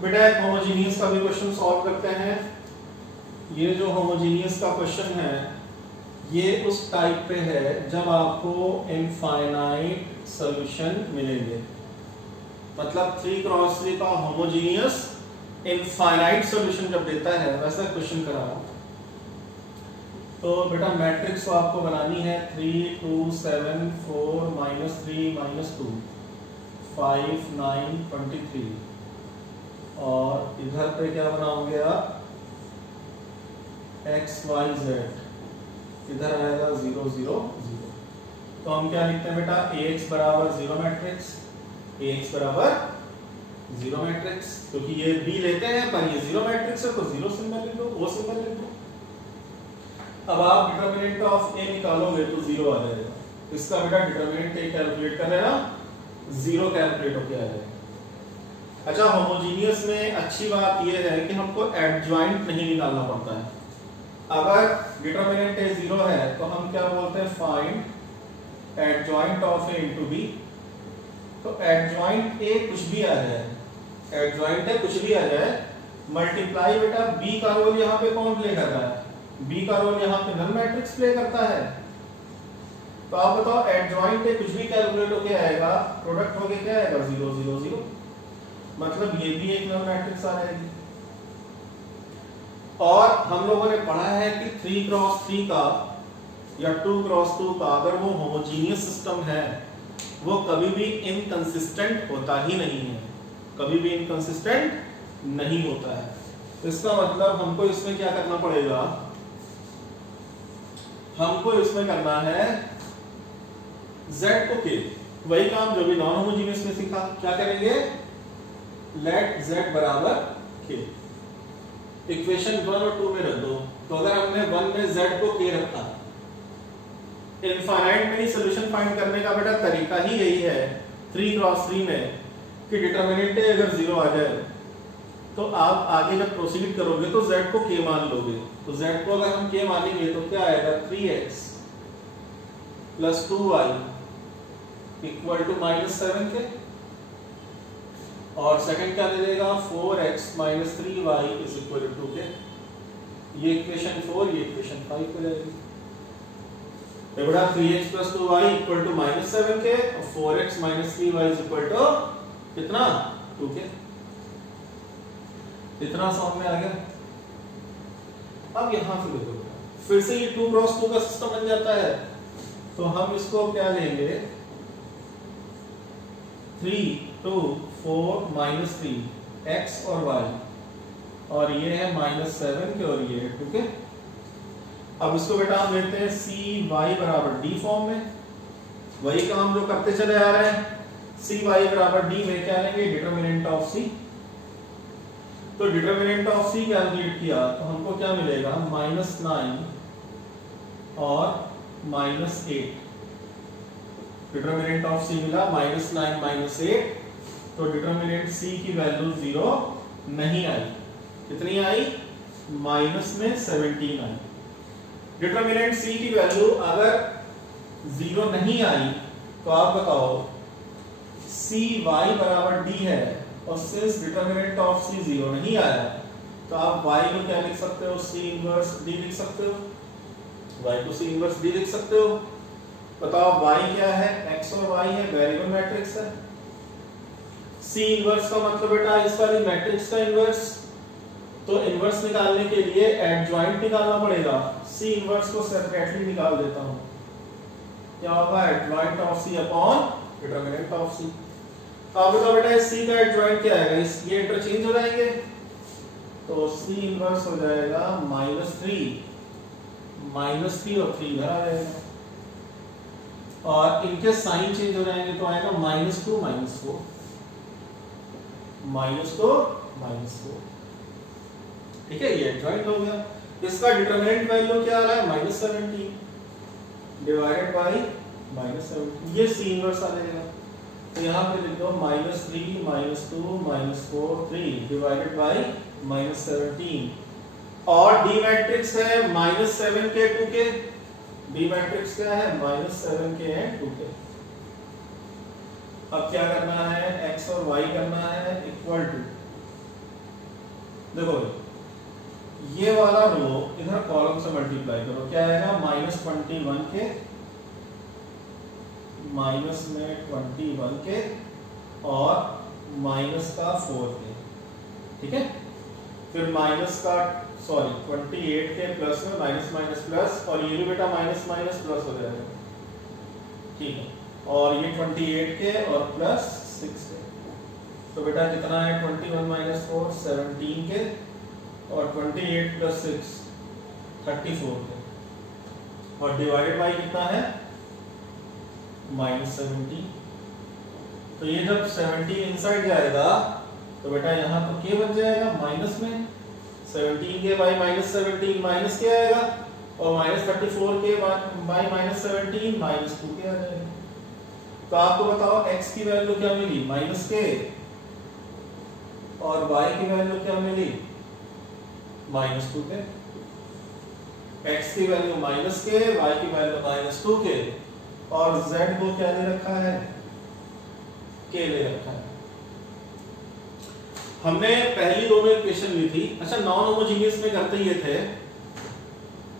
बेटा एक होमोजेनियस का भी क्वेश्चन सॉल्व करते हैं। ये जो होमोजेनियस का क्वेश्चन है ये उस टाइप पे है जब आपको इनफाइनाइट सॉल्यूशन मिलेंगे, मतलब 3x3 का होमोजेनियस इनफाइनाइट सॉल्यूशन जब देता है वैसा क्वेश्चन करा रहा हूं। तो बेटा मैट्रिक्स तो आपको बनानी है 3 2 7 4 -3 -2 5 9 23 और इधर पे क्या बनाओगे आप x y z, इधर आएगा 0 0 0। तो हम क्या लिखते हैं बेटा ax बराबर 0 मैट्रिक्स, ax बराबर 0 मैट्रिक्स, क्योंकि ये b लेते हैं पर ये 0 मैट्रिक्स है तो 0 सिंबल लिख दो, o सिंबल लिख दो। अब आप डिटरमिनेंट ऑफ a निकालोगे तो 0 आ जाएगा। इसका बेटा डिटरमिनेंट a कैलकुलेट कर लेना, 0 कैलकुलेट होके आ जाएगा। अच्छा होमोजेनियस में अच्छी बात यह है कि हमको एडजॉइंट नहीं निकालना पड़ता है। अगर डिटरमिनेंट a 0 है तो हम क्या बोलते हैं find adjoint of a into b। तो एडजॉइंट a कुछ भी आ जाए, एडजॉइंट है कुछ भी आ जाए, मल्टीप्लाई बेटा b का रोल यहाँ पे कौन प्ले कर रहा है, b का रोल यहाँ पे नल मैट्रिक्स प्ले करता है। तो आप बताओ एडजॉइंट है कुछ भी कैलकुलेट होके आएगा, प्रोडक्ट होके क्या आएगा 0 0 0, मतलब ये भी एक नल मैट्रिक्स आ जाएगी। और हम लोगों ने पढ़ा है कि 3x3 का या 2x2 का अगर वो होमोजेनियस सिस्टम है वो कभी भी इनकंसिस्टेंट होता ही नहीं है, कभी भी इनकंसिस्टेंट नहीं होता है। इसका मतलब हमको इसमें क्या करना पड़ेगा, हमको इसमें करना है z को k, वही काम जो भी नॉन होमोजेनियस में सीखा। क्या करेंगे, लेट z बराबर k, इक्वेशन 1 और 2 में रख दो। तो अगर हमने 1 में z को k रखा, इनफाइनाइट में सॉल्यूशन फाइंड करने का बेटा तरीका ही यही है 3x3 में कि डिटरमिनेंट अगर 0 आ जाए तो आप आगे जब प्रोसीड करोगे तो z को k मान लोगे। तो z को अगर हम k मानेंगे तो क्या आएगा 3x plus 2y equal to -7k, और सेकंड क्या दे देगा 4x - 3y is equal to 2k। ये इक्वेशन 4, ये इक्वेशन 5 हो जाएगी। तो बेटा 3x plus 2y equal to -7k और 4x - 3y is equal to कितना 2k। इतना समझ में आ गया। अब यहां से देखो फिर से ये 2x2 का सिस्टम बन जाता है, तो हम इसको क्या लेंगे 3 2 4 -3 x और y, और ये है -7 के और ये 2k। अब इसको बेटा हम लेते हैं cy बराबर d फॉर्म में, वही काम जो करते चले आ रहे हैं। cy बराबर d में क्या लेंगे डिटरमिनेंट ऑफ c। तो डिटरमिनेंट ऑफ c कैलकुलेट किया तो हमको क्या मिलेगा -9 और -8। डिटरमिनेंट ऑफ c मिला -9 -8, तो डिटरमिनेंट c की वैल्यू 0 नहीं आई। कितनी आई -17 आई। डिटरमिनेंट c की वैल्यू अगर 0 नहीं आई तो आप बताओ cy बराबर d है, और सिंस डिटरमिनेंट ऑफ c 0 नहीं आया तो आप y को क्या लिख सकते हो c इनवर्स d लिख सकते हो, y को c इनवर्स d लिख सकते हो। बताओ y क्या है, x और y है, वेरिएबल मैट्रिक्स है। c इनवर्स का मतलब बेटा इस वाली मैट्रिक्स का इनवर्स, तो इनवर्स निकालने के लिए एडजॉइंट निकालना पड़ेगा। c इनवर्स को सेपरेटली निकाल देता हूं, क्या होगा adjoint of c upon determinant of c। अब बताओ बेटा c का एडजॉइंट क्या आएगा, ये इंटरचेंज हो जाएंगे, तो c इनवर्स हो जाएगा -3 और 3 इधर आ जाएगा, और इनके साइन चेंज हो जाएंगे तो आएगा -2 -4 -4। ठीक है, ये एडजॉइंट हो गया। इसका डिटरमिनेंट वैल्यू क्या आ रहा है -17 डिवाइडेड बाय -17, ये c इनवर्स आ जाएगा। तो यहाँ पे लिख दो -3 -2 -4 3 डिवाइडेड बाय -17, और d मैट्रिक्स है -7k 2k। d मैट्रिक्स क्या है -7k एंड 2k। अब क्या करना है x और y करना है इक्वल टू देखो ये वाला रो इधर कॉलम से मल्टीप्लाई करो, क्या आएगा -21 के माइनस में 21 के और माइनस का 4 के, ठीक है। फिर माइनस का 28 के प्लस में माइनस माइनस प्लस, और ये भी बेटा माइनस माइनस प्लस हो जाएगा, ठीक है। और ये 28 के और प्लस 6 के, तो बेटा कितना है 21 माइनस 4 17 के और 28 प्लस 6 34 के, और डिवाइडेड बाई कितना है -17। तो ये जब 17 इनसाइड जाएगा तो बेटा यहाँ तो k बन जाएगा माइनस में 17 के बाई -17 माइनस के आएगा, और -34 के बाई -17 -2 के आ जाएगा। तो आपको बताओ x की वैल्यू क्या मिली -k, और y की वैल्यू क्या मिली -2 के। x की वैल्यू -k, y की वैल्यू -2 के, और z को क्या ले रखा है k ले रखा है। हमने पहली रो में इक्वेशन ली थी। अच्छा नॉन होमोजेनियस में करते ये थे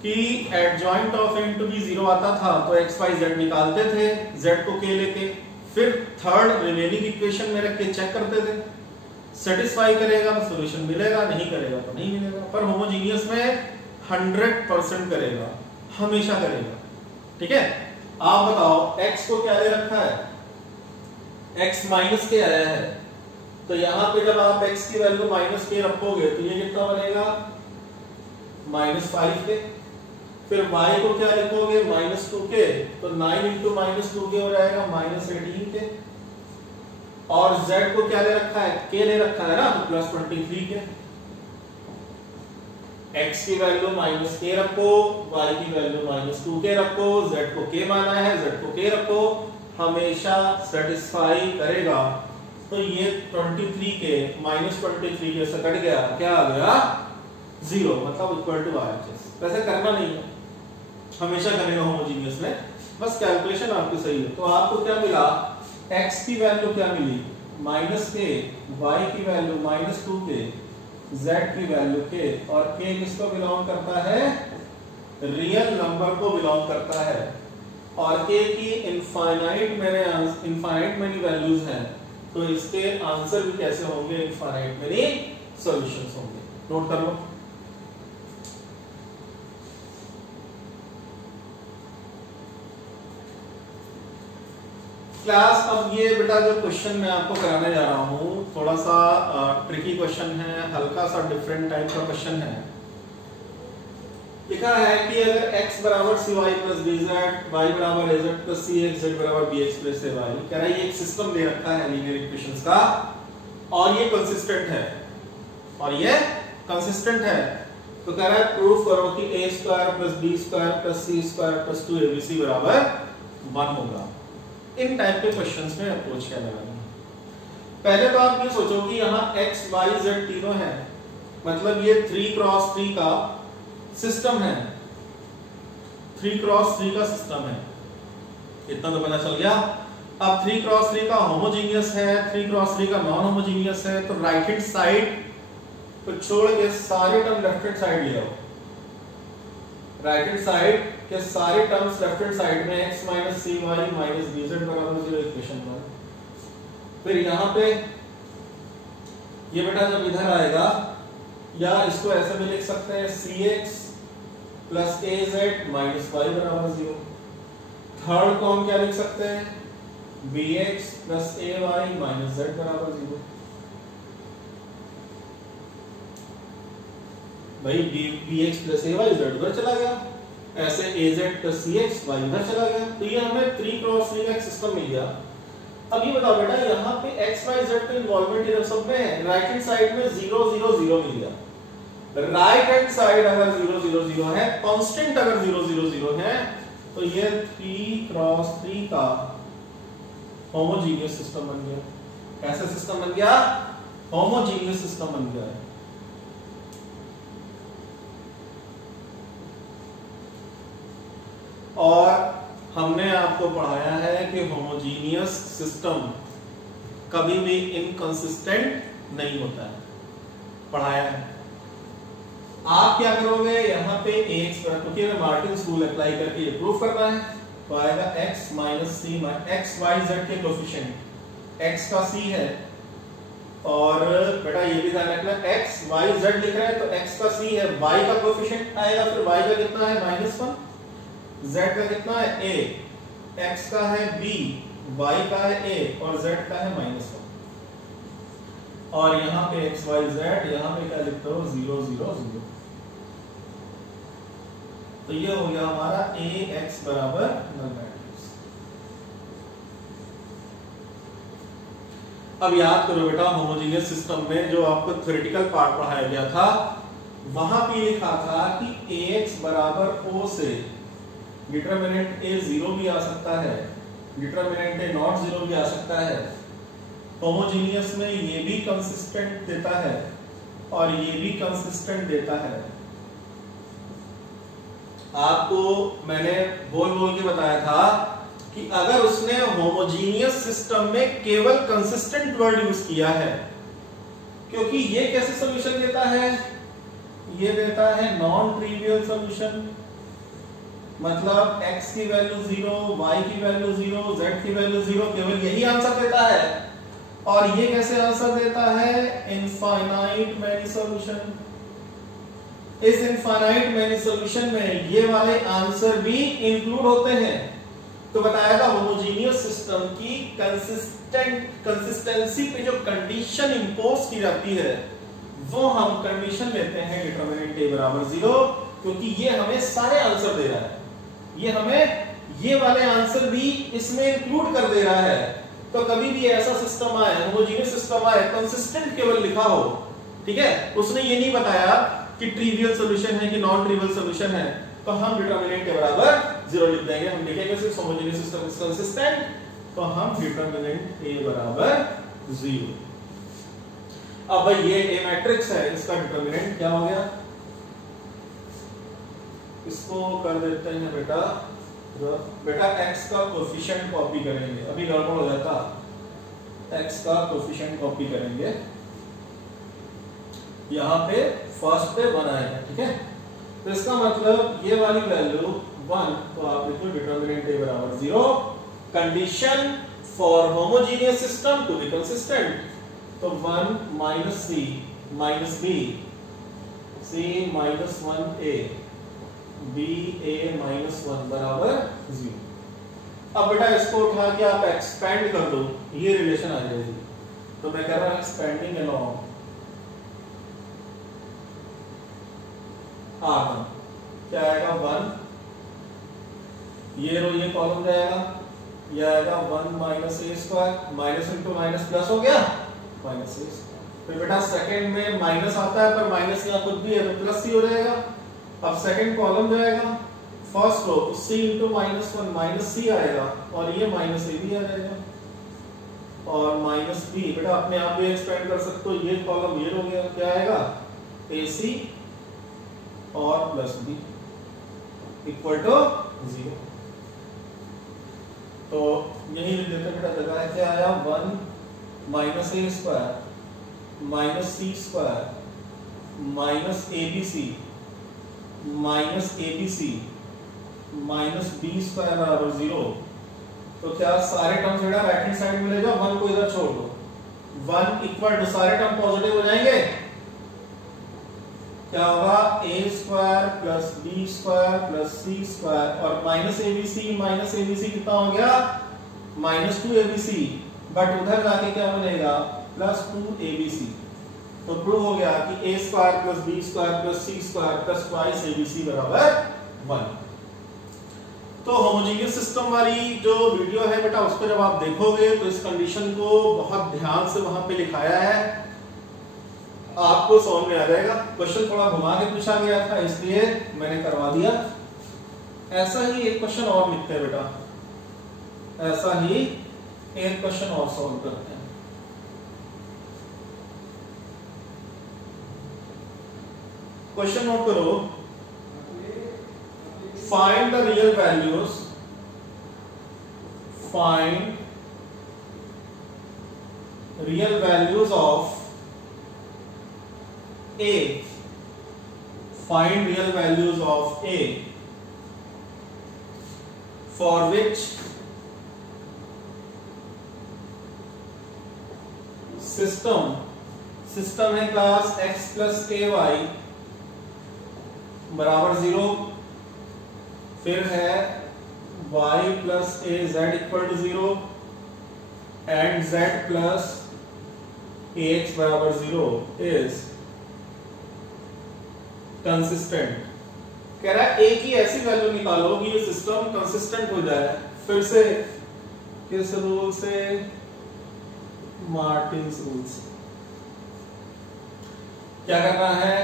कि adjoint of n to be 0 आता था तो x y z निकालते थे, z को k लेके, फिर थर्ड रिमेनिंग इक्वेशन में रख के चेक करते थे, सेटिस्फाई करेगा तो सॉल्यूशन मिलेगा, नहीं करेगा तो नहीं मिलेगा। पर होमोजेनियस में 100% करेगा, हमेशा करेगा, ठीक है। आप बताओ x को क्या ले रखा है, x माइनस के आया है, तो यहां पे जब आप x की वैल्यू -k रखोगे तो ये कितना बनेगा -5 के। फिर y को क्या लिखोगे -2 के, तो 9 इंटू -2 के हो जाएगा -18 के, और z को क्या ले रखा है k ले रखा है ना, तो +23 के। x की वैल्यू -k रखो, y की वैल्यू -2 के रखो, z को k माना है, z को k रखो, हमेशा सेटिस्फाई करेगा। तो ये 23 के -23 के से कट गया, क्या आ गया 0, मतलब इक्वल टू RHS। वैसे करना नहीं है, हमेशा करेगा होमोजेनियस में, बस कैलकुलेशन आपकी सही है। तो आपको क्या मिला, x की वैल्यू क्या मिली -k, y की वैल्यू -2 के, z की वैल्यू k, और k किसको बिलोंग करता है, रियल नंबर को बिलोंग करता है, और k की इनफाइनाइट मेनी वैल्यूज हैं, तो इसके आंसर भी कैसे होंगे, इनफाइनाइट मेनी सॉल्यूशंस होंगे। नोट कर लो। क्लास अब ये बेटा जो क्वेश्चन मैं आपको कराने जा रहा हूं थोड़ा सा ट्रिकी क्वेश्चन है, हल्का सा डिफरेंट टाइप का क्वेश्चन है। लिखा है कि अगर x बराबर cy प्लस bz, y बराबर az प्लस cx, z बराबर bx प्लस ay, कह रहा है ये एक सिस्टम दे रखा है लीनियर इक्वेशंस का, और ये कंसिस्टेंट है, और ये कंसिस्टेंट है। तो कह रहा है प्रूफ करो कि a square plus b square plus c square plus 2abc बराबर 1 होगा। इन टाइप के क्वेश्चंस में अप्रोच क्या लगानी है। पहले तो आप ये सोचो कि यहाँ x y z तीनों है, मतलब ये 3x3 का सिस्टम है, 3x3 का सिस्टम है, इतना तो पता चल गया। अब 3x3 का होमोजेनियस है, 3x3 का नॉन होमोजेनियस है, तो राइट हैंड साइड को छोड़ के सारे टर्म लेफ्ट हैंड साइड ले आओ। राइट हैंड साइड के सारे टर्म्स लेफ्ट हैंड साइड में x minus cy minus bz बराबर 0 इक्वेशन पर। फिर यहाँ पे ये बेटा जब इधर आएगा, या इसको ऐसे भी लिख सकते हैं cx plus az minus y बराबर 0। थर्ड को हम क्या लिख सकते हैं, bx plus ay minus z बराबर 0। भाई bx प्लस ay z उधर चला गया, ऐसे az प्लस cx y उधर चला गया, तो ये हमें 3x3 का एक सिस्टम मिल गया। अब ये बताओ बेटा यहाँ पे x y z का इन्वॉल्वमेंट इधर सब में है, राइट हैंड साइड में 0 0 0 मिल गया। राइट हैंड साइड अगर 0 0 0 है, कांस्टेंट अगर 0 0 0 है, तो ये 3x3 का होमोजेनियस सिस्टम बन गया। कैसा सिस्टम बन गया, होमोजेनियस सिस्टम बन गया है। और हमने आपको पढ़ाया है कि होमोजेनियस सिस्टम कभी भी इनकंसिस्टेंट नहीं होता है, पढ़ाया है। आप क्या करोगे, यहाँ पे ax पर, क्योंकि हमें मार्टिन्स रूल अप्लाई करके ये प्रूफ करना है, तो आएगा x माइनस सी, x y z के कोफिशिएंट, x का c है, और बेटा ये भी ध्यान रखना x y z लिख रहा है तो x का c है, y का कोफिशिएंट आएगा, फिर y का कितना है -1, z का कितना है a, x का है b, y का है a और z का है -1, और यहाँ पे x y z, यहाँ पे क्या लिखते हो 0 0 0, तो ये हो गया हमारा ax बराबर नल मैट्रिक्स। अब याद करो बेटा, होमोजेनियस सिस्टम में जो आपको थ्योरेटिकल पार्ट पढ़ाया गया था, वहां पे लिखा था कि ax बराबर o से डिटरमिनेंट a 0 भी आ सकता है, डिटरमिनेंट a नॉट 0 भी आ सकता है। होमोजेनियस में ये भी कंसिस्टेंट देता है और ये भी कंसिस्टेंट देता है। आपको मैंने बोल के बताया था कि अगर उसने होमोजेनियस सिस्टम में केवल कंसिस्टेंट वर्ड यूज किया है, क्योंकि ये कैसे सॉल्यूशन देता है, ये देता है नॉन ट्रिवियल सॉल्यूशन, मतलब x की वैल्यू 0, y की वैल्यू 0, z की वैल्यू 0, केवल यही आंसर देता है। और ये कैसे आंसर देता है, इनफाइनाइट मैनी सॉल्यूशन। इस इनफाइनाइट मैनी सॉल्यूशन में ये वाले आंसर भी इंक्लूड होते हैं। तो बताया था होमोजेनियस सिस्टम की कंसिस्टेंसी पे जो कंडीशन इंपोज की जाती है, वो हम कंडीशन लेते हैं डिटरमिनेंट a बराबर 0, क्योंकि ये हमें सारे आंसर दे रहा है, ये हमें ये वाले आंसर भी इसमें इंक्लूड कर दे रहा है। तो कभी भी ऐसा सिस्टम आए, होमोजेनियस सिस्टम आए, कंसिस्टेंट केवल लिखा हो, ठीक है, उसने ये नहीं बताया कि ट्रिवियल सॉल्यूशन है कि नॉन ट्रिवियल सॉल्यूशन है, तो हम डिटरमिनेंट के बराबर 0 लिख देंगे। हम लिखेंगे सिर्फ होमोजेनियस सिस्टम इज कंसिस्टेंट, तो हम डिटरमिनेंट a बराबर 0। अब भाई ये A मैट्रिक्स है, इसका डिटरमिनेंट क्या हो गया, इसको कर देते हैं बेटा, x का कोफिशिएंट कॉपी करेंगे, अभी गड़बड़ हो जाता, x का कोफिशिएंट कॉपी करेंगे, यहाँ पे फर्स्ट पे 1 आएगा, ठीक है, तो इसका मतलब ये वाली वैल्यू 1, तो आप लिखो डिटरमिनेंट a बराबर 0, condition for homogeneous system to be consistent, तो 1 minus c minus b, c minus 1a, b a minus 1 बराबर 0। अब बेटा इसको उठा के आप एक्सपेंड कर दो, ये रिलेशन आ जाएगी, तो मैं कह रहा हूं एक्सपेंडिंग अलोंग R1, क्या आएगा 1, ये रो ये कॉलम जाएगा, ये आएगा 1 minus a square, minus into minus plus हो गया, माइनस a स्क्वायर। फिर बेटा सेकंड में माइनस आता है, पर माइनस यहाँ खुद भी है तो प्लस ही हो जाएगा। अब सेकंड कॉलम जाएगा, first row c into minus 1 minus c आएगा, और ये माइनस a भी आ जाएगा, और माइनस b बेटा अपने आप भी एक्सपेंड कर सकते हो, ये कॉलम ये हो गया, क्या आएगा ac और प्लस b इक्वल टू 0। तो यही लिख देते बेटा, जगह है क्या आया 1 minus a square minus c square minus abc minus abc minus b square बराबर 0। तो क्या सारे टर्म्स बेटा राइट हैंड साइड में ले जाओ, 1 को इधर छोड़ दो, 1 इक्वल टू सारे टर्म पॉजिटिव हो जाएंगे, क्या होगा a square plus b square plus c square, और माइनस abc कितना हो गया माइनस 2abc, बट उधर जाके क्या बनेगा प्लस 2abc। तो प्रूव हो गया कि a square plus b square plus c square plus twice abc बराबर 1। तो होमोजेनियस सिस्टम वाली जो वीडियो है बेटा, उसको जब आप देखोगे तो इस कंडीशन को बहुत ध्यान से वहां पे लिखाया है, आपको समझ में आ जाएगा। क्वेश्चन थोड़ा घुमा के पूछा गया था, इसलिए मैंने करवा दिया। ऐसा ही एक क्वेश्चन और लिखते हैं बेटा, ऐसा ही एक क्वेश्चन और सॉल्व करते हैं। क्वेश्चन नोट करो, find the real values, find real values of a find real values of a for which system है class x plus a y बराबर 0, फिर है y plus a z equal to 0 and z plus a x बराबर 0 is consistent. कह रहा है a की ऐसी वैल्यू निकालो कि ये सिस्टम कंसिस्टेंट हो जाए। फिर से किस रूल से? मार्टिन्स रूल से। क्या करना है?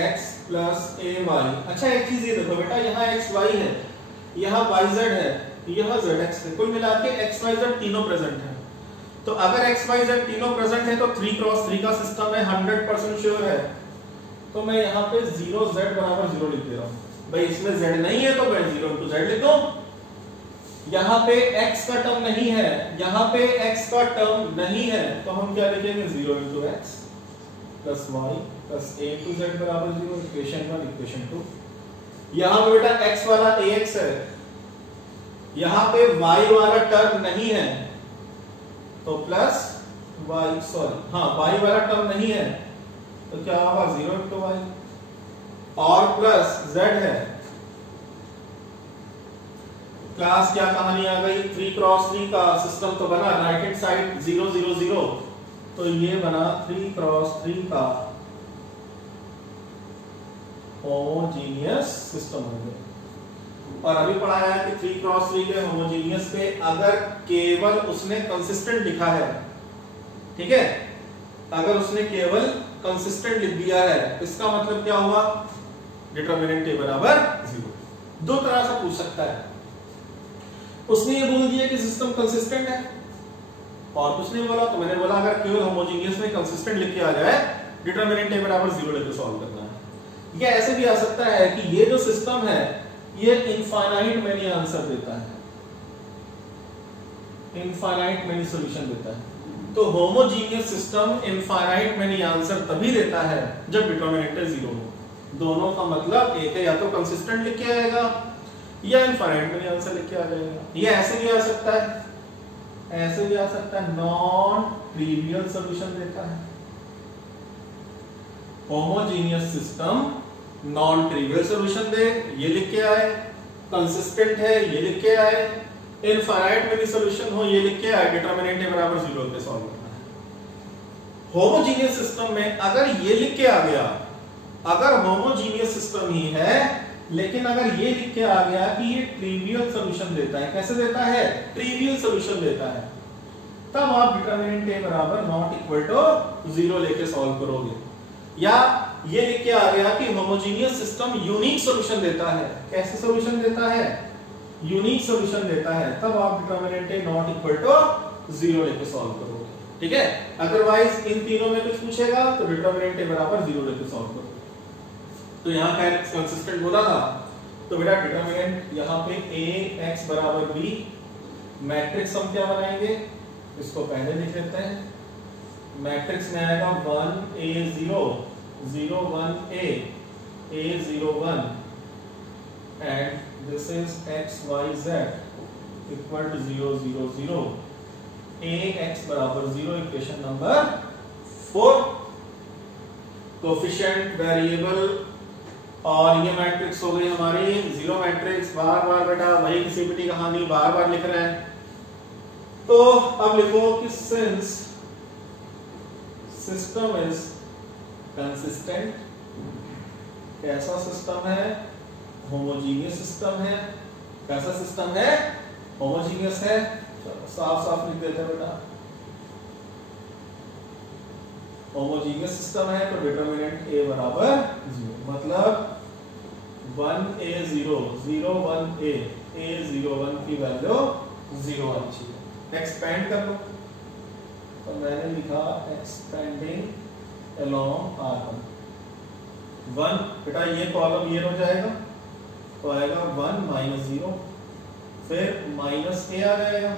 x plus a Y. अच्छा एक चीज ये देखो बेटा, यहाँ x y है, यहाँ y z है, यहाँ z x है, कुल मिला के x y z तीनों प्रेजेंट है। तो अगर x y z तीनों प्रेजेंट है तो 3 क्रॉस 3 का सिस्टम है, 100% श्योर है। तो मैं यहाँ पे 0 z बराबर 0 लिख दे रहा हूँ। भाई इसमें z नहीं है तो मैं 0 into z लिख दूं। यहाँ पे x का टर्म नहीं है, यहाँ पे x का टर्म नहीं है, तो हम क्या लिखेंगे? 0 into x plus y plus a into z बराबर 0। Equation 1 equation 2। यहाँ पे बेटा x वाला ax है, यहाँ पे y वाला टर्म नहीं है तो प्लस y, सॉरी हाँ y वाला टर्म नहीं है तो क्या होगा? 0 into y और प्लस z है। क्लास क्या कहानी आ गई? 3 क्रॉस 3 का सिस्टम तो बना, राइट हैंड साइड 0 0 0, तो ये बना 3 क्रॉस 3 का होमोजीनियस सिस्टम हो गया। और अभी पढ़ाया है कि 3 क्रॉस 3 के होमोजीनियस पे अगर केवल उसने कंसिस्टेंट लिखा है, ठीक है, अगर उसने केवल कंसिस्टेंट लिख दिया है, इसका मतलब क्या हुआ? डिटरमिनेंट ए बराबर 0। दो तरह से पूछ सकता है। उसने ये बोल दिया कि सिस्टम कंसिस्टेंट है और कुछ नहीं बोला, तो मैंने बोला अगर केवल होमोजीनियस में कंसिस्टेंट लिख के आ जाए, डिटरमिनेंट ए बराबर 0 लेके सॉल्व करना है। या ऐसे भी आ सकता है कि ये जो सिस्टम है ये इनफाइनाइट मेनी आंसर देता है, इनफाइनाइट मेनी सॉल्यूशन देता है। तो homogeneous system infinite many answer तभी देता है जब डिटरमिनेंट 0 हो। दोनों का मतलब एक है, या तो कंसिस्टेंट लिख के आएगा या इनफाइनाइट मेनी आंसर लिख के आ जाएगा। ये ऐसे भी आ सकता है, ऐसे भी आ सकता है, नॉन ट्रिवियल सॉल्यूशन देता है। Homogeneous system non trivial solution दे, ये लिख के आए, कंसिस्टेंट है, ये लिख के आए, इनफाइनाइट मेनी सॉल्यूशन हो, ये लिख के आए, डिटरमिनेंट ए बराबर 0 पे सॉल्व करना है। होमोजीनियस सिस्टम में अगर ये लिख के आ गया, अगर होमोजीनियस सिस्टम ही है लेकिन अगर ये लिख के आ गया कि ये ट्रिवियल सॉल्यूशन देता है, कैसे देता है? ट्रिवियल सॉल्यूशन देता है, तब आप डिटरमिनेंट ए बराबर नॉट इक्वल टू 0 लेके सॉल्व करोगे। या ये लिख के आ गया कि होमोजीनियस सिस्टम यूनिक सॉल्यूशन देता है, कैसे सॉल्यूशन देता है? यूनिक सॉल्यूशन देता है, तब आप determinant a not equal to 0 लेके सॉल्व करोगे, ठीक है। अदरवाइज इन तीनों में कुछ पूछेगा तो डिटरमिनेंट ए बराबर 0 लेके सॉल्व करोगे। तो यहाँ का कंसिस्टेंट बोला था, तो बेटा डिटरमिनेंट यहाँ पे ax बराबर b, मैट्रिक्स हम क्या बनाएंगे? इसको पहले लिख लेते हैं। मैट्रिक्स में आएगा 1 a 0 0 1 a a 0 1 and this is x y z equal to 0 0 0, ax बराबर 0, इक्वेशन नंबर 4। कोएफिशिएंट वेरिएबल और ये मैट्रिक्स हो गई हमारी जीरो मैट्रिक्स। बार बार बेटा वही सीपीटी कहानी बार बार लिख रहे हैं। तो अब लिखो कि सिंस सिस्टम इज कंसिस्टेंट, कैसा सिस्टम है? होमोजीनियस सिस्टम है। कैसा सिस्टम है? होमोजीनियस है। चलो साफ साफ लिख देते हैं बेटा, होमोजीनियस सिस्टम है तो डिटरमिनेंट ए बराबर 0, मतलब 1 a 0 0 1 a a 0 1 की वैल्यू 0 आनी चाहिए। एक्सपेंड कर लो, तो मैंने लिखा एक्सपेंडिंग अलोंग R1 1, बेटा ये कॉलम ये हो जाएगा तो आएगा 1 माइनस 0, फिर माइनस a आ जाएगा,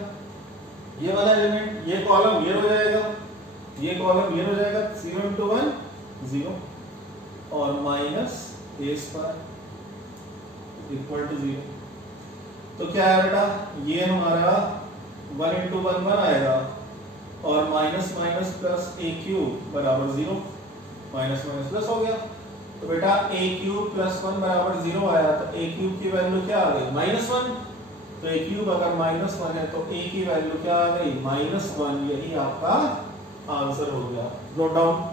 ये वाला एलिमेंट, ये कॉलम ये हो जाएगा, ये कॉलम ये हो जाएगा, 0 into 1 0 और minus a square equal to 0। तो क्या है बेटा, ये हमारा 1 इंटू 1 1 आएगा और माइनस माइनस प्लस ए क्यूब बराबर 0, माइनस माइनस प्लस हो गया। तो बेटा ए क्यूब प्लस 1 बराबर 0 आया, तो ए क्यूब की वैल्यू क्या आ गई, -1। तो ए क्यूब अगर -1 है तो ए की वैल्यू क्या आ गई, -1। यही आपका आंसर हो गया। Note down.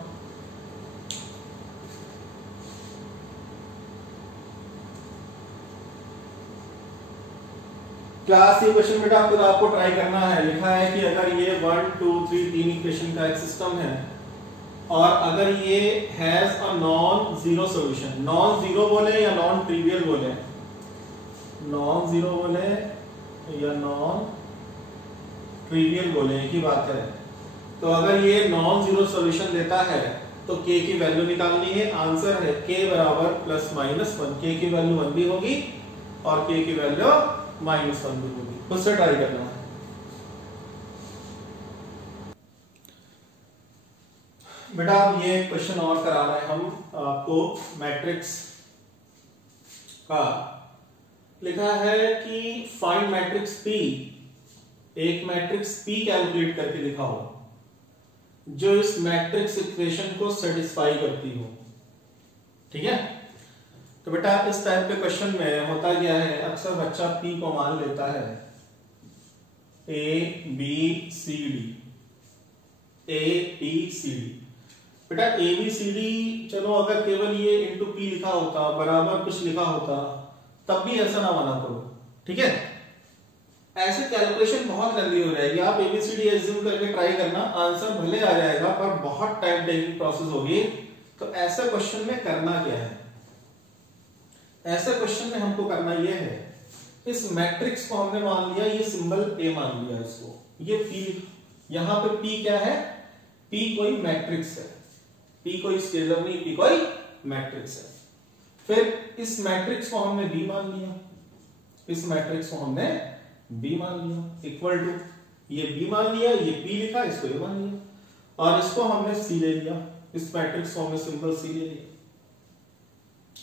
क्लास ये क्वेश्चन बेटा खुद आपको ट्राई करना है। लिखा है कि अगर ये 1 2 3 3 इक्वेशन का एक सिस्टम है और अगर ये has a non zero solution, non zero बोले या नॉन ट्रिवियल बोले, नॉन जीरो बोले या नॉन ट्रिवियल बोले, एक ही बात है। तो अगर ये नॉन जीरो सॉल्यूशन देता है तो k की वैल्यू निकालनी है। आंसर है k बराबर ±1। k की वैल्यू 1 भी होगी और k की वैल्यू -1 भी होगी। खुद से ट्राई करना है। बेटा अब ये क्वेश्चन और करा रहे हैं हम आपको मैट्रिक्स का। लिखा है कि फाइंड मैट्रिक्स P, एक मैट्रिक्स P कैलकुलेट करके दिखाओ जो इस मैट्रिक्स इक्वेशन को सेटिस्फाई करती हो। ठीक है, तो बेटा इस टाइप के क्वेश्चन में होता क्या है, अक्सर बच्चा P को मान लेता है A B C D, A B C D। बेटा A B C D, चलो अगर केवल ये इंटू P लिखा होता, बराबर कुछ लिखा होता, तब भी ऐसा ना माना करो। ठीक है, ऐसे कैलकुलेशन बहुत लंबी हो जाएगी। आप ABCD एज्यूम करके ट्राई करना, आंसर भले आ जाएगा पर बहुत टाइम टेकिंग प्रोसेस होगी। तो ऐसे क्वेश्चन में करना क्या है, ऐसे क्वेश्चन में हमको करना यह है, इस मैट्रिक्स को हमने मान लिया, ये सिंबल A मान लिया इसको, ये P, यहां पे P क्या है, P कोई मैट्रिक्स है, P कोई स्केलर नहीं, P कोई मैट्रिक्स है। फिर इस मैट्रिक्स को हमने B मान लिया, इस मैट्रिक्स को हमने B मान लिया, इक्वल टू ये B मान लिया, ये P लिखा, इसको A मान लिया और इसको हमने C ले लिया, इस मैट्रिक्स को हमने सिंबल C ले लिया।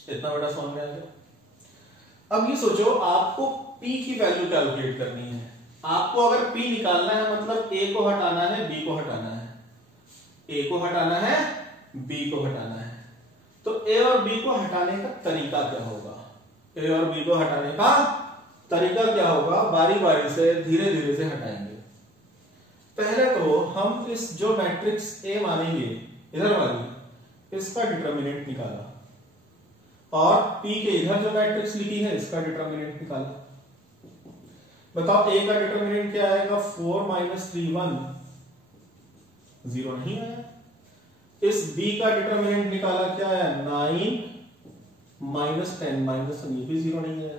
इतना बड़ा समझ में आ गया। अब ये सोचो, आपको P की वैल्यू कैलकुलेट करनी है। आपको अगर P निकालना है मतलब A को हटाना है, B को हटाना है, A को हटाना है, B को हटाना है। तो A और B को हटाने का तरीका क्या होगा, A और B को हटाने का तरीका क्या होगा, बारी बारी से धीरे धीरे से हटाएंगे। पहले तो हम इस जो मैट्रिक्स A मानेंगे इधर वाली, इसका डिटरमिनेंट निकाला और P के इधर जो मैट्रिक्स लिखी है इसका डिटरमिनेंट निकाला। बताओ A का डिटरमिनेंट क्या आएगा, 4 - 3 1, 0 नहीं आया। इस B का डिटरमिनेंट निकाला, क्या आया, 9 - 10 -1, ये भी 0 नहीं आया।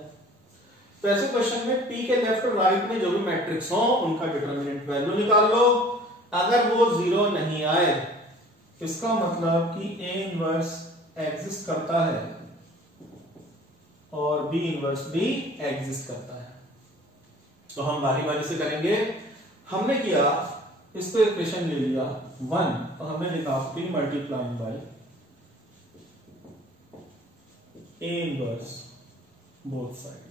तो ऐसे क्वेश्चन में P के लेफ्ट और राइट में जो भी मैट्रिक्स हो उनका डिटरमिनेंट वैल्यू निकाल लो। अगर वो 0 नहीं आए, इसका मतलब कि A इनवर्स एग्जिस्ट करता है और B इनवर्स भी एग्जिस्ट करता है। तो हम बारी बारी से करेंगे। हमने किया, इसको इक्वेशन ले लिया 1, तो हमने लिखा P multiplying by A inverse both side.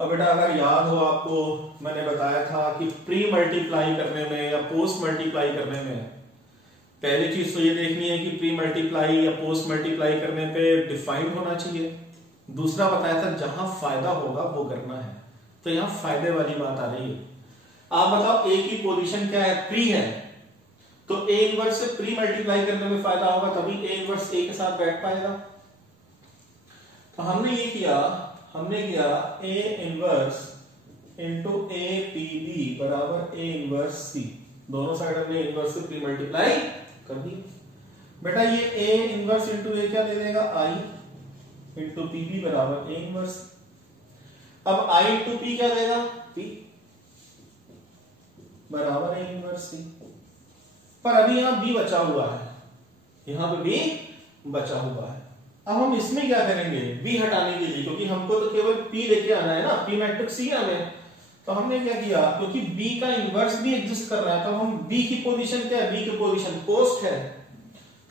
अब बेटा अगर याद हो आपको, मैंने बताया था कि प्री मल्टीप्लाई करने में या पोस्ट मल्टीप्लाई करने में पहली चीज तो ये देखनी है कि प्री मल्टीप्लाई या पोस्ट मल्टीप्लाई करने पे डिफाइंड होना चाहिए। दूसरा बताया था जहां फायदा होगा वो करना है, तो यहां फायदे वाली बात आ रही है। आप बताओ A की पोजीशन क्या है, प्री है, तो A इनवर्स से प्री मल्टीप्लाई करने में फायदा होगा, तभी A इनवर्स A के साथ बैठ पाएगा। तो हमने ये किया, हमने किया A inverse into A P B बराबर A इनवर्स C, दोनों साइड हमने इनवर्स से प्री मल्टीप्लाई कर दी। बेटा ये A इनवर्स इंटू A क्या दे देगा, I इंटू P B बराबर A इनवर्स। अब I इंटू P क्या देगा, P बराबर A इनवर्स C। पर अभी यहां B बचा हुआ है, यहां पे B बचा हुआ है। अब हम इसमें क्या करेंगे, B हटाने के लिए, क्योंकि हमको तो केवल P लेके आना है ना, P मैट्रिक्स C हमें। तो हमने क्या किया, क्योंकि B का इनवर्स भी एग्जिस्ट कर रहा है, तो हम B की पोजीशन क्या है, B की पोजीशन पोस्ट है,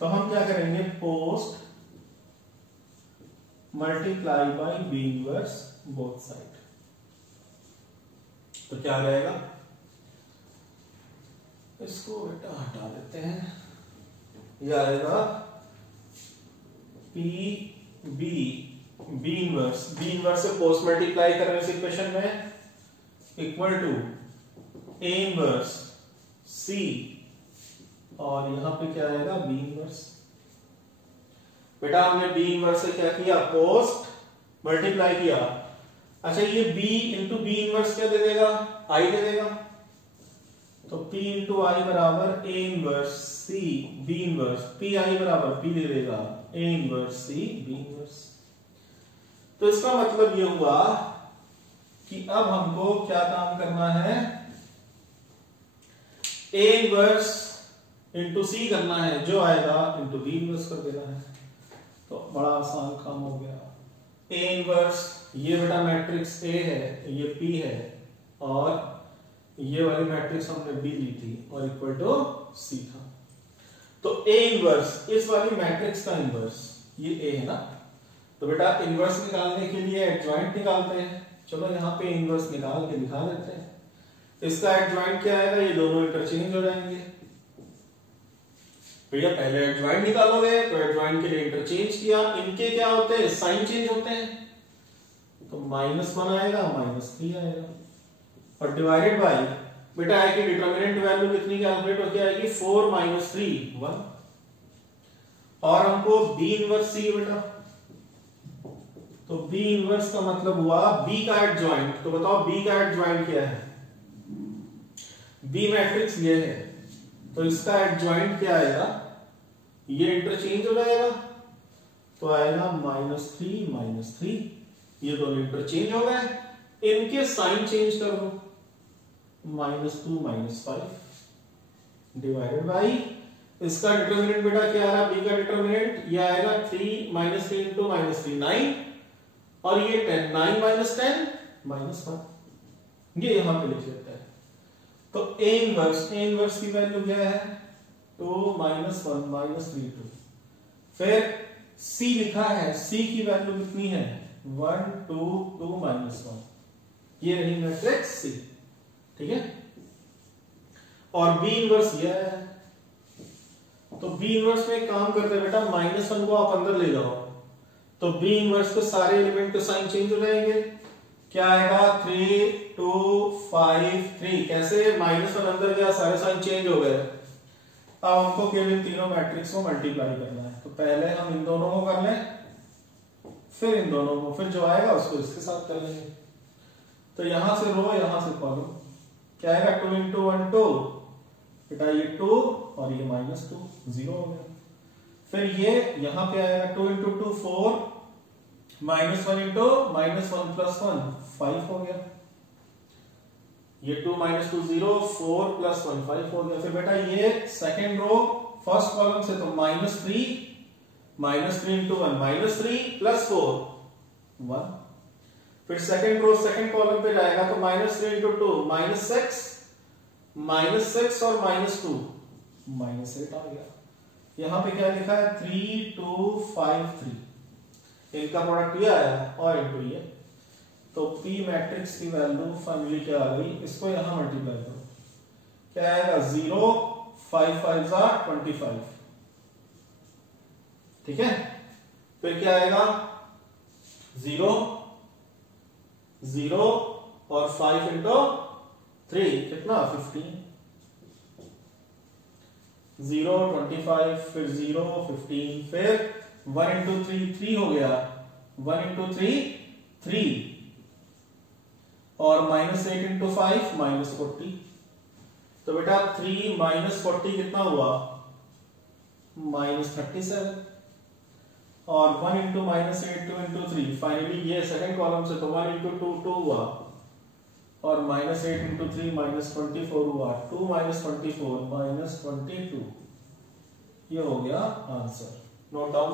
तो हम क्या करेंगे, post multiply by B inverse both side. तो क्या रहेगा, इसको बेटा हटा देते हैं, यह आएगा पी बी बी इनवर्स से पोस्ट मल्टीप्लाई कर रहे हैं इस इक्वेशन में, equal to A inverse C, और यहां पे क्या आएगा बी इनवर्स। बेटा हमने बी इनवर्स से क्या किया, पोस्ट मल्टीप्लाई किया। अच्छा ये b इंटू बी इनवर्स क्या दे देगा, i दे देगा। तो p इंटू आई बराबर a inverse c b inverse, P I बराबर p दे देगा a inverse c b inverse. तो इसका मतलब ये हुआ कि अब हमको क्या काम करना है, a इनवर्स इंटू c करना है, जो आएगा इंटू b इनवर्स कर देना है। तो बड़ा आसान काम हो गया। a इनवर्स, ये बेटा मैट्रिक्स A है, ये P है, और ये वाली मैट्रिक्स हमने B ली थी और इक्वल टू C था। तो A इनवर्स, इस वाली मैट्रिक्स का इनवर्स, ये A है ना, तो बेटा इनवर्स निकालने के लिए एडजॉइंट निकालते हैं। चलो यहाँ पे इनवर्स निकाल के दिखा देते हैं। इसका एडजॉइंट क्या आएगा, ये दोनों इंटरचेंज हो जाएंगे। भैया पहले एडजॉइंट निकालोगे तो एडजॉइंट के लिए इंटरचेंज किया, इनके क्या होते हैं, साइन चेंज होते हैं। तो -1 आएगा, -3 आएगा, और डिवाइडेड बाय बेटा है कि डिटरमिनेंट वैल्यू कितनी कैलकुलेट होती आएगी, 4 - 3 1, और हमको b इनवर्स सी बेटा। तो b इनवर्स का मतलब हुआ b का एडजॉइंट। तो बताओ b का एडजॉइंट क्या है, b मैट्रिक्स ये है, तो इसका एडजॉइंट क्या आएगा, ये इंटरचेंज हो जाएगा, तो आएगा -3 - 3, ये दोनों इंटरचेंज हो गए, इनके साइन चेंज कर दो, -2 - 5 डिवाइडेड बाई इसका डिटरमिनेंट बेटा क्या आ रहा, b का डिटरमिनेंट ये आएगा 3 - 3 into -3 9, और ये 10 9 - 10 -1, ये यहां पे लिख लेते हैं। तो a इनवर्स की वैल्यू क्या है, 2 - 1 - 3 2। फिर c लिखा है, c की वैल्यू कितनी है, 1 2 2 - 1, ये रही मैट्रिक्स c, ठीक है। और b इनवर्स ये है। तो b इनवर्स में काम करते हैं बेटा, -1 को आप अंदर ले जाओ, तो b इनवर्स के सारे एलिमेंट के साइन चेंज हो जाएंगे। क्या आएगा, 3 2 5 3, कैसे, -1 अंदर गया, सारे साइन चेंज हो गए। अब हमको केवल इन तीनों मैट्रिक्स को मल्टीप्लाई करना है। तो पहले हम इन दोनों को कर लें, फिर इन दोनों को, फिर जो आएगा उसको इसके साथ कर लेंगे। तो यहां से रो, यहां से कॉलम, क्या आएगा, 2 × 1 2, बेटा ये 2 और ये -2 0 हो गया। फिर ये यहां पे आएगा 2 × 2 4, -1 × -1 + 1 5 हो गया, ये 2 - 2 0, 4 + 1 5 हो गया। फिर बेटा ये सेकंड रो फर्स्ट कॉलम से, तो -3 × 1 -3 + 4 1। फिर सेकंड रो सेकंड कॉलम पे जाएगा, तो -3 × 2 -6 और -2 -8 आ गया। यहां पे क्या लिखा है, 3 2 5 3, इनका प्रोडक्ट ये आया और इनटू ये। तो P मैट्रिक्स की वैल्यू फाइनली क्या आ गई, इसको यहां मल्टीप्लाई करो, क्या आएगा, 0 5 5 25, ठीक है। फिर क्या आएगा, 0 0 और 5 × 3 कितना, 15, 0 25, फिर 0 15, फिर 1 × 3 3 हो गया, 1 × 3 3, और -8 × 5 -40। तो बेटा 3 - 40 कितना हुआ, -37, और 1 × -8 2 × 3, फाइनली ये सेकंड कॉलम से, तो 1 × 2 2 हुआ, और -8 × 3 -24 हुआ, 2 - 24 -22, ये हो गया आंसर। Note down.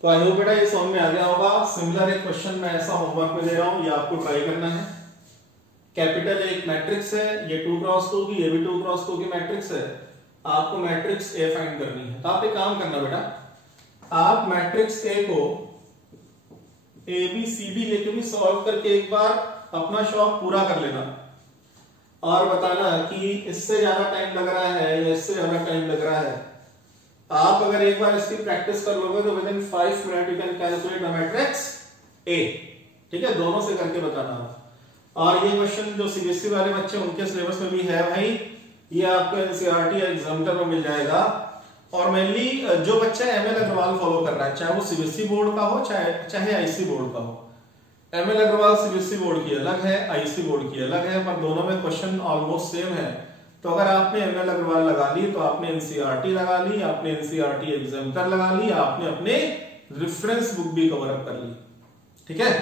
तो आई होप बेटा ये समझ में आ गया होगा। सिमिलर एक क्वेश्चन मैं ऐसा होमवर्क में दे रहा हूं, ये आपको ट्राई करना है। कैपिटल एक मैट्रिक्स है, ये 2 क्रॉस 2 की, ये भी 2 क्रॉस 2 की मैट्रिक्स है। आपको मैट्रिक्स ए फाइंड करनी है। तो आप एक काम करना बेटा, आप मैट्रिक्स ए को ए बी सी डी लेके भी सॉल्व करके एक बार अपना शौक पूरा कर लेना और बताना कि इससे ज्यादा टाइम लग रहा है या इससे ज्यादा टाइम लग रहा है। आप अगर एक बार इसकी प्रैक्टिस कर लोगे तो with in 5 minute you can calculate the matrix A. ठीक है, दोनों से करके बताना। और ये क्वेश्चन जो सीबीएसई वाले बच्चे उनके सिलेबस में भी है भाई, ये आपको एनसीईआरटी एग्जामिनर में मिल जाएगा। और मेनली जो बच्चा एमएल अग्रवाल फॉलो कर रहा है, चाहे वो सीबीएसई बोर्ड का हो चाहे आईसी बोर्ड का हो। एमएल अग्रवाल सीबीएसई बोर्ड की अलग है, आईसी बोर्ड की अलग है, पर दोनों में क्वेश्चन ऑलमोस्ट सेम है। तो अगर आपने एमएल अग्रवाल लगा ली तो आपने एनसीईआरटी लगा ली, आपने एनसीईआरटी एग्जामिनर लगा ली, आपने अपने रेफरेंस बुक भी कवर अप कर ली। ठीक है,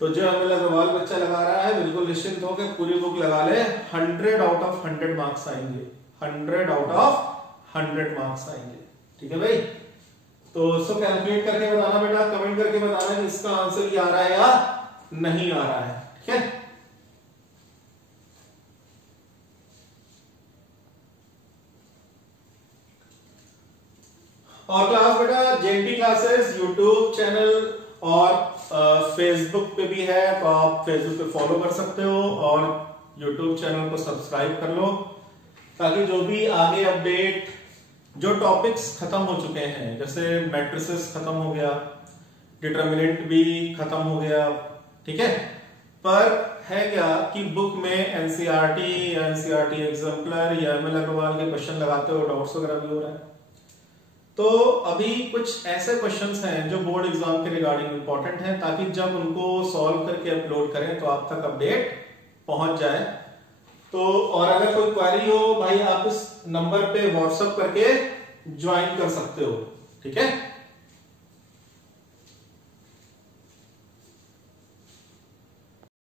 तो जो एमएल अग्रवाल बच्चा लगा रहा है बिल्कुल निश्चिंत होकर पूरी बुक लगा ले, 100 आउट ऑफ 100 मार्क्स आएंगे, 100 आउट ऑफ 100 मार्क्स आएंगे। ठीक है भाई, तो इसको कैलकुलेट करके बताना बेटा, कमेंट करके बताना कि इसका आंसर ये आ रहा है या नहीं आ रहा है। ठीक है, और क्लास बेटा जेएनटी क्लासेस यूट्यूब चैनल और फेसबुक पे भी है, तो आप फेसबुक पे फॉलो कर सकते हो और यूट्यूब चैनल को सब्सक्राइब कर लो, ताकि जो भी आगे अपडेट, जो टॉपिक्स खत्म हो चुके हैं, जैसे मैट्रिसेस खत्म हो गया, डिटरमिनेंट भी खत्म हो गया। ठीक है, पर है क्या कि बुक में एनसीईआरटी या एनसीईआरटी एग्जाम्पलर या एमएल अग्रवाल के क्वेश्चन लगाते हो, डाउट्स वगैरह भी हो रहा है। तो अभी कुछ ऐसे क्वेश्चंस हैं जो बोर्ड एग्जाम के रिगार्डिंग इंपॉर्टेंट हैं, ताकि जब उनको सॉल्व करके अपलोड करें तो आप तक अपडेट पहुंच जाए। तो और अगर कोई क्वेरी हो भाई, आप इस नंबर पे व्हाट्सएप करके ज्वाइन कर सकते हो। ठीक है।